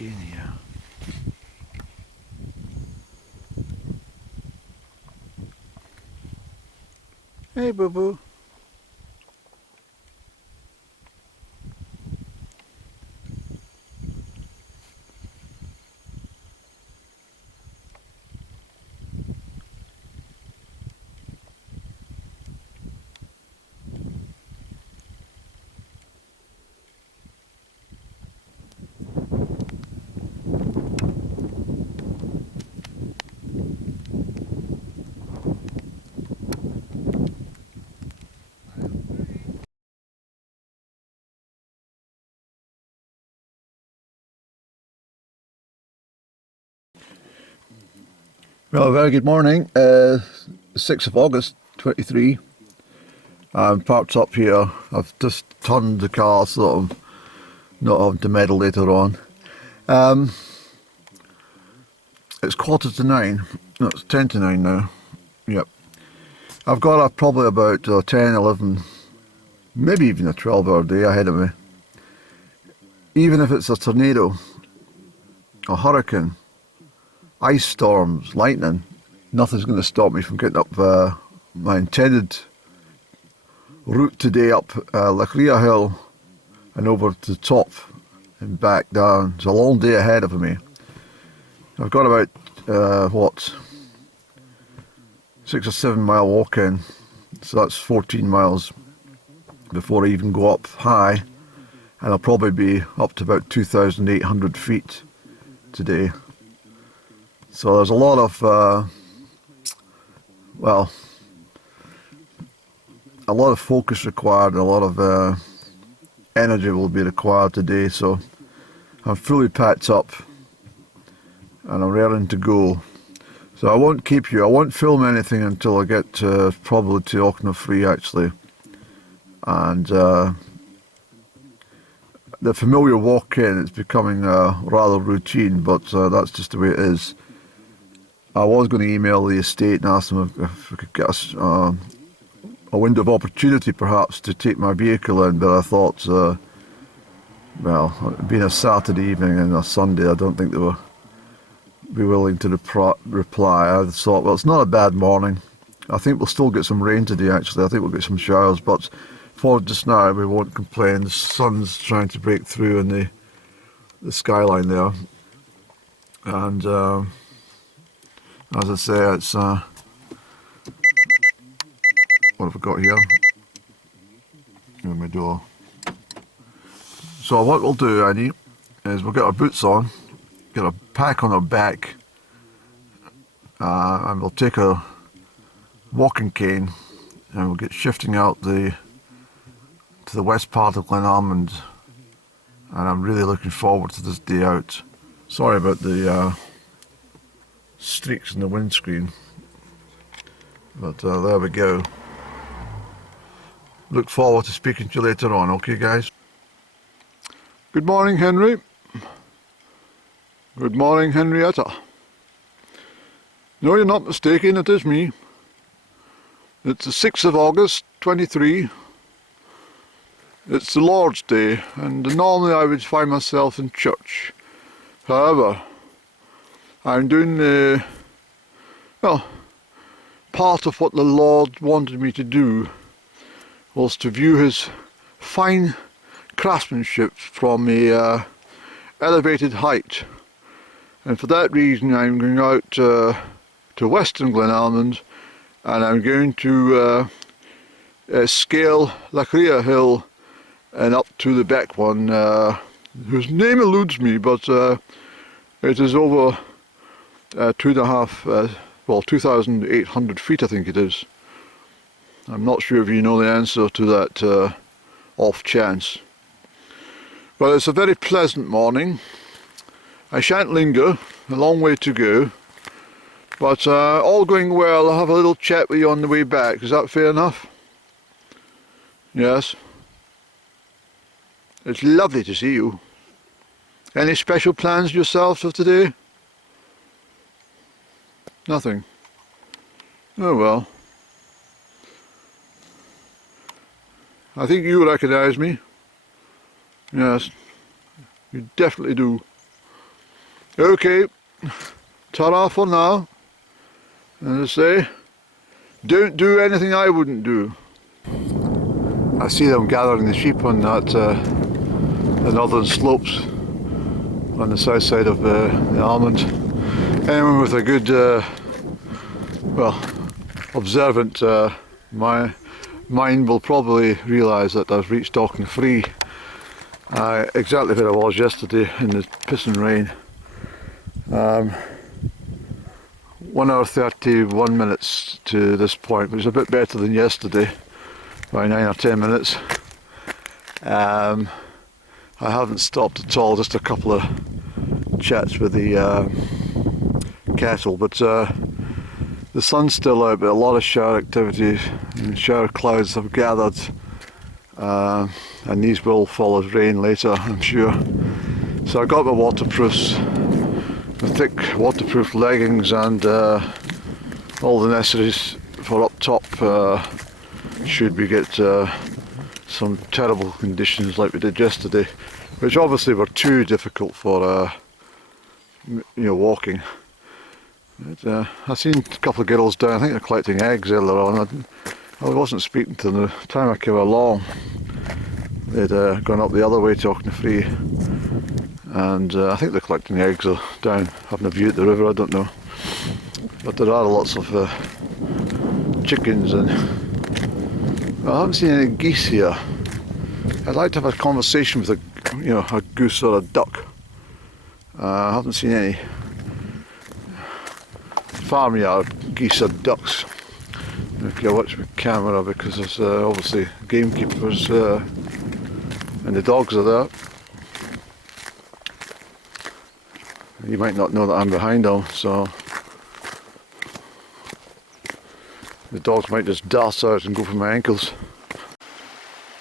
in here. Hey, boo boo. Well, a very good morning. 6th of August 23. I'm parked up here. I've just turned the car so I'm not having to meddle later on. It's 8:45. No, it's 10 to 9 now. Yep. I've got probably about 10, 11, maybe even a 12-hour day ahead of me. Even if it's a tornado, a hurricane, ice storms, lightning, nothing's going to stop me from getting up my intended route today up Lechrea Hill and over to the top and back down. It's a long day ahead of me. I've got about 6 or 7 mile walk in, so that's 14 miles before I even go up high, and I'll probably be up to about 2,800 feet today. So there's a lot of, a lot of focus required, a lot of energy will be required today, so I'm fully packed up and I'm raring to go. So I won't keep you, I won't film anything until I get probably to Auckland actually. And the familiar walk-in is becoming rather routine, but that's just the way it is. I was going to email the estate and ask them if we could get us a window of opportunity perhaps to take my vehicle in, but I thought, well, being a Saturday evening and a Sunday, I don't think they will be willing to reply. I thought, well, it's not a bad morning. I think we'll still get some rain today actually. I think we'll get some showers, but for just now we won't complain. The sun's trying to break through in the skyline there. And as I say, it's, what have I got here? In my door. So what we'll do, Annie, is we'll get our boots on, get a pack on our back, and we'll take a walking cane and we'll get shifting out to the west part of Glen Almond, and I'm really looking forward to this day out. Sorry about the streaks in the windscreen, but there we go. Look forward to speaking to you later on, okay guys? Good morning, Henry. Good morning, Henrietta. No, you're not mistaken, it is me. It's the 6th of August 23. It's the Lord's Day, and normally I would find myself in church. However, I'm doing part of what the Lord wanted me to do was to view his fine craftsmanship from a elevated height. And for that reason I'm going out to Western Glen Almond, and I'm going to scale Lechrea Hill and up to the back one, whose name eludes me, but it is over 2,800 feet I think it is. I'm not sure if you know the answer to that off chance. Well, it's a very pleasant morning. I shan't linger, a long way to go, but all going well. I'll have a little chat with you on the way back. Is that fair enough? Yes. It's lovely to see you. Any special plans yourself for today? Nothing. Oh well. I think you recognise me. Yes, you definitely do. Okay, ta-ra for now. And as I say, don't do anything I wouldn't do. I see them gathering the sheep on that the northern slopes on the south side of the Almond. Anyone with a good, well, observant mind will probably realise that I've reached Auchenfree exactly where I was yesterday in the pissing rain. 1 hour 31 minutes to this point, which is a bit better than yesterday by 9 or 10 minutes. I haven't stopped at all, just a couple of chats with the cattle, but the sun's still out, but a lot of shower activity and shower clouds have gathered, and these will fall as rain later, I'm sure. So I got my waterproofs, my thick waterproof leggings, and all the necessaries for up top should we get some terrible conditions like we did yesterday, which obviously were too difficult for walking. But, I've seen a couple of girls down, I think they're collecting eggs earlier on. I wasn't speaking to them. The time I came along, they'd gone up the other way to Auchenfree, and I think they're collecting eggs or down having a view at the river, I don't know. But there are lots of chickens, and well, I haven't seen any geese here. I'd like to have a conversation with a goose or a duck. I haven't seen any farmyard geese or ducks. Okay, I watch my camera because there's obviously gamekeepers and the dogs are there. You might not know that I'm behind them, so the dogs might just dart out and go for my ankles.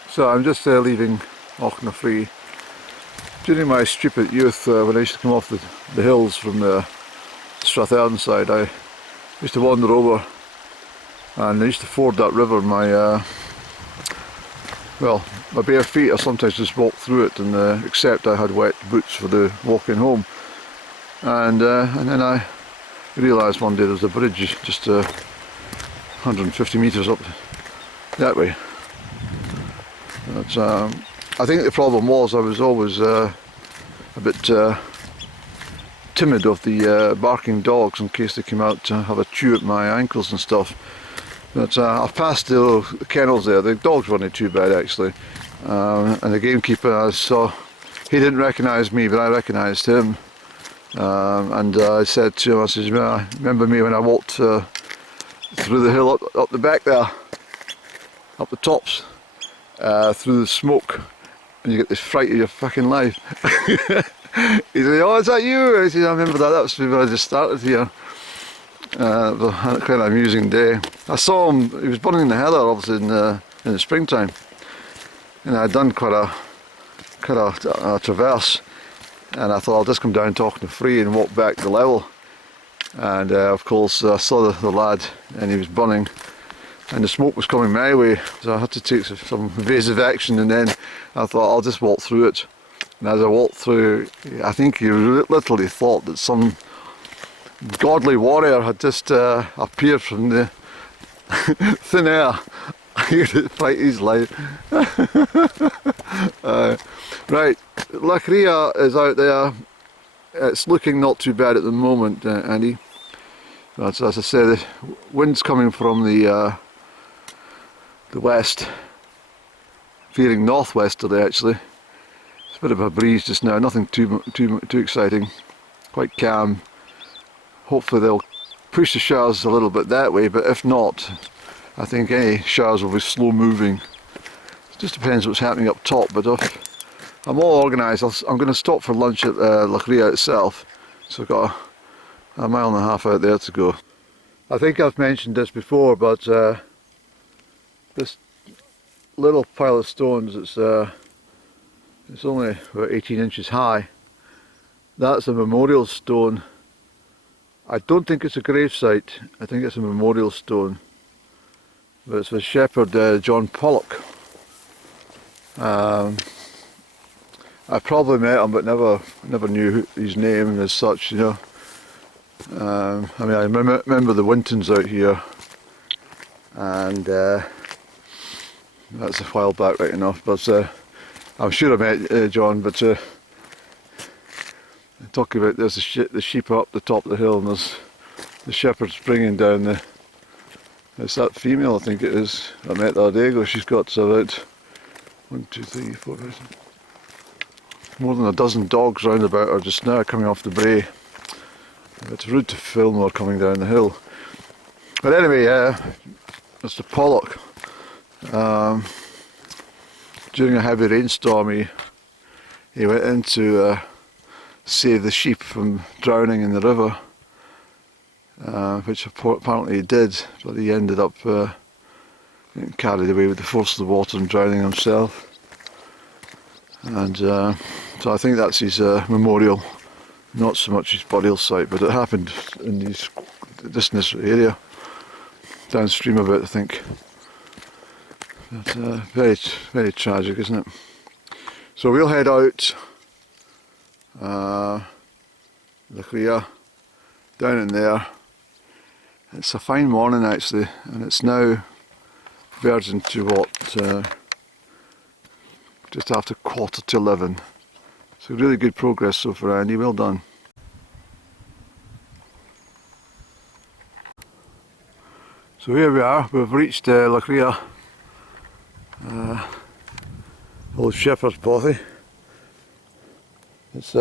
So I'm just leaving Auchenfree. During my stupid youth, when I used to come off the hills from the Strathern side, I used to wander over and I used to ford that river. My bare feet, I sometimes just walked through it, and except I had wet boots for the walking home. And then I realised one day there was a bridge just 150 metres up that way. But, I think the problem was I was always a bit timid of the barking dogs in case they came out to have a chew at my ankles and stuff. But I've passed the kennels there. The dogs weren't too bad actually, and the gamekeeper I saw, he didn't recognise me, but I recognised him, and I said to him, I said, remember me when I walked through the hill up the back there, up the tops, through the smoke, and you get this fright of your fucking life. He said, oh, is that you? I said, I remember that, was when I just started here. Quite an amusing day. I saw him, he was burning the heather obviously in the springtime, and I'd done quite a traverse, and I thought I'll just come down to Auchenfree and walk back the level, and of course I saw the lad and he was burning and the smoke was coming my way, so I had to take some evasive action, and then I thought I'll just walk through it. And as I walked through, I think he literally thought that some godly warrior had just appeared from the thin air to fight his life. Right, Lechrea is out there. It's looking not too bad at the moment, Andy. But as I said, the wind's coming from the west, veering northwesterly actually. It's a bit of a breeze just now, nothing too exciting, quite calm. Hopefully they'll push the showers a little bit that way, but if not, I think any showers will be slow moving. It just depends what's happening up top, but if I'm all organised, I'm going to stop for lunch at Lechrea itself, so I've got a mile and a half out there to go. I think I've mentioned this before, but this little pile of stones, it's only about 18 inches high. That's a memorial stone. I don't think it's a grave site, I think it's a memorial stone. But it's for Shepherd John Pollock. I probably met him, but never knew his name as such, you know. I mean, I remember the Wintons out here, and that's a while back, right enough. But I'm sure I met John. But talking about there's the sheep up the top of the hill, and there's the shepherds bringing down the. It's that female, I think it is. I met the other day ago. She's got about 1, 2, 3, 4, 5, more than a dozen dogs round about her just now coming off the brae. It's rude to film her coming down the hill. But anyway, Mr. Pollock, during a heavy rainstorm, he went in to save the sheep from drowning in the river. Which apparently he did, but he ended up getting carried away with the force of the water and drowning himself. And so I think that's his memorial, not so much his burial site, but it happened in this area, downstream a bit, I think. But very, very tragic, isn't it? So we'll head out Lechrea, down in there. It's a fine morning actually, and it's now verging to what, just after 11:15. So really good progress so far, Andy, well done. So here we are, we've reached Lechrea, old shepherd's bothy. It's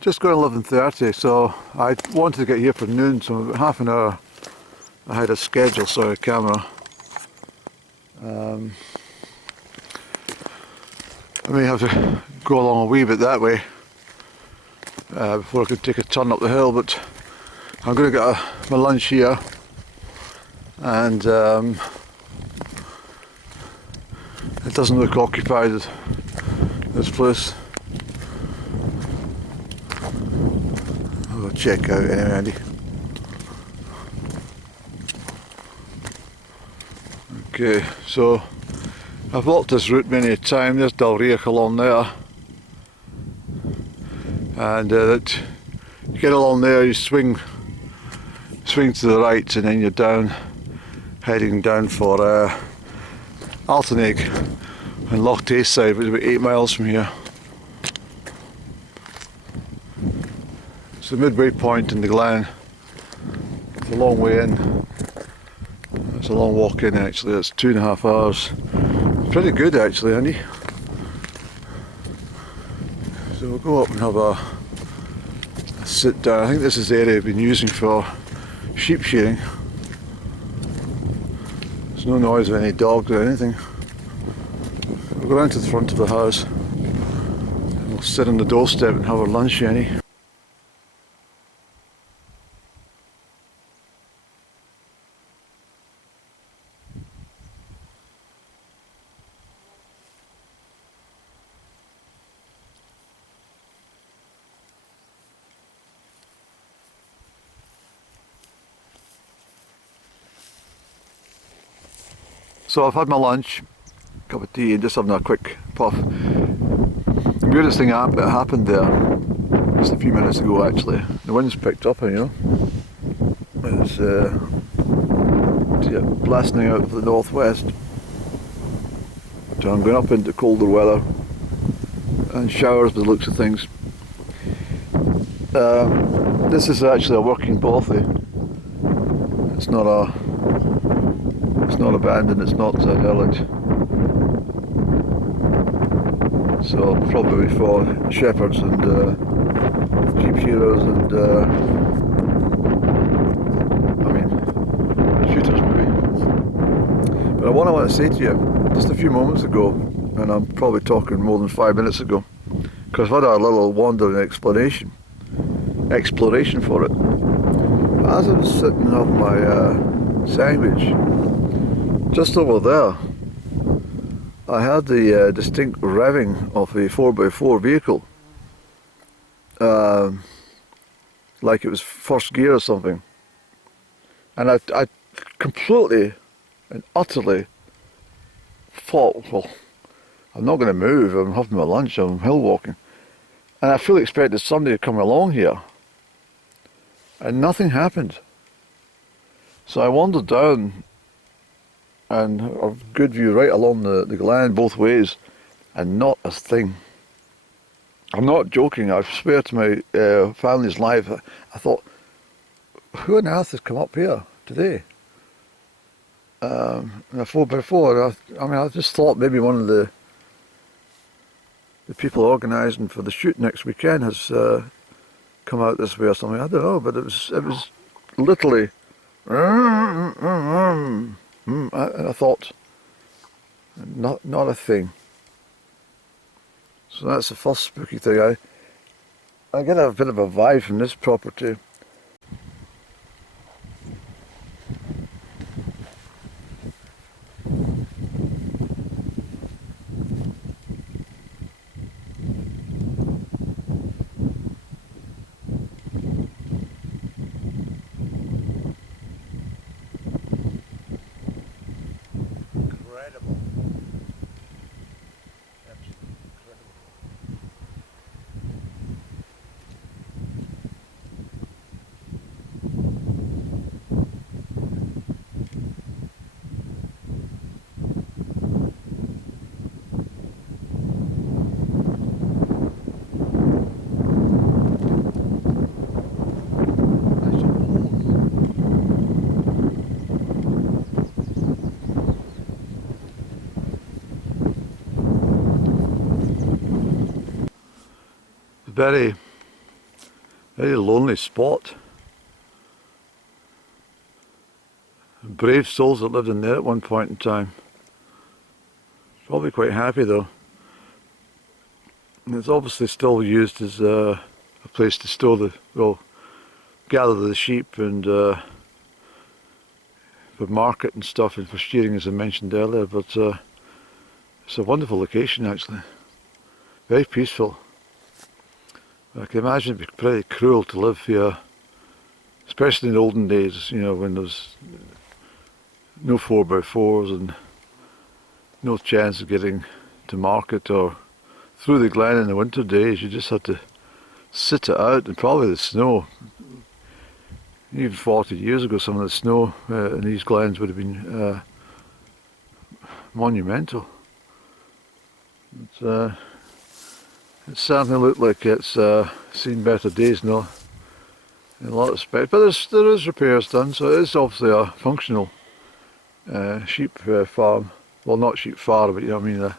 just gone 11:30, so I wanted to get here for noon, so about half an hour ahead of schedule, sorry, camera. I may have to go along a wee bit that way before I could take a turn up the hill, but I'm going to get my lunch here, and it doesn't look occupied, this place. I'll check out anyway, Andy. Okay, so I've walked this route many a time. There's Dalriach along there, and that you get along there, you swing to the right, and then you're down, heading down for Altenegg and Loch Tayside, which is about 8 miles from here. It's the midway point in the Glen. It's a long way in. It's a long walk in actually. It's 2.5 hours. It's pretty good actually, Andy. So we'll go up and have a sit down. I think this is the area I've been using for sheep shearing. There's no noise of any dogs or anything. We'll go down to the front of the house and we'll sit on the doorstep and have our lunch, Andy. So I've had my lunch, cup of tea, and just having a quick puff. The weirdest thing that happened there, just a few minutes ago actually, the wind's picked up, you know. It's blasting out of the northwest. So I'm going up into colder weather and showers by the looks of things. This is actually a working bothy. It's not abandoned, it's not derelict. So probably for shepherds and sheep shearers and shooters maybe. But what I want to say to you, just a few moments ago, and I'm probably talking more than 5 minutes ago, because I've had a little wandering exploration for it. As I was sitting off my sandwich, just over there, I heard the distinct revving of a 4x4 vehicle, like it was first gear or something. And I completely and utterly thought, well, I'm not going to move. I'm having my lunch. I'm hill walking. And I fully expected somebody to come along here. And nothing happened. So I wandered down and a good view right along the Glen both ways, and not a thing. I'm not joking. I swear to my family's life, I thought, who on earth has come up here today? And I 4x4. I just thought maybe one of the people organising for the shoot next weekend has come out this way or something. I don't know, but it was literally. I thought, not a thing. So that's the first spooky thing. I get a bit of a vibe from this property. Incredible. Absolutely incredible. Very, very lonely spot. Brave souls that lived in there at one point in time. Probably quite happy though. And it's obviously still used as a place to store gather the sheep and for market and stuff and for shearing, as I mentioned earlier. But it's a wonderful location actually. Very peaceful. I can imagine it'd be pretty cruel to live here, especially in the olden days, you know, when there's no 4x4s and no chance of getting to market or through the Glen in the winter days. You just had to sit it out, and probably the snow, even 40 years ago, some of the snow in these glens would have been monumental. It certainly looked like it's seen better days now in a lot of respects, but there is repairs done, so it is obviously a functional sheep farm. Well, not sheep farm, but you know what I mean,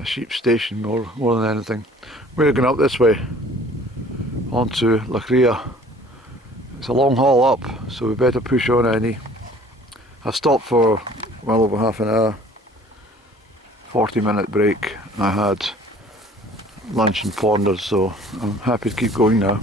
a sheep station more than anything. We're going up this way onto Lechrea. It's a long haul up, so we better push on any. I stopped for well over half an hour. 40-minute break. I had lunch and pondered, so I'm happy to keep going now.